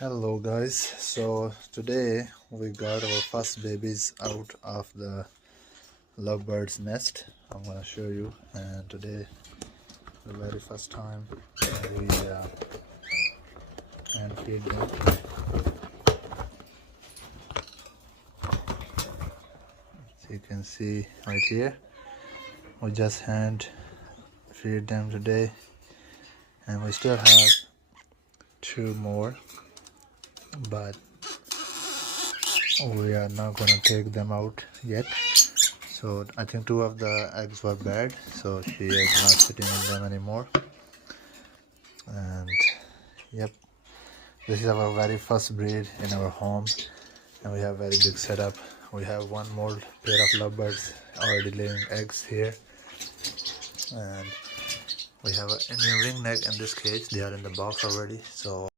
Hello guys, so today we got our first babies out of the lovebirds nest. I'm gonna show you, and today the very first time we hand feed them. So you can see right here, we just hand feed them today, and we still have two more, but we are not gonna take them out yet. So I think two of the eggs were bad, so she is not sitting in them anymore. And yep, this is our very first breed in our home, and we have very big setup. We have one more pair of lovebirds already laying eggs here, and we have a Indian ringneck in this cage. They are in the box already, so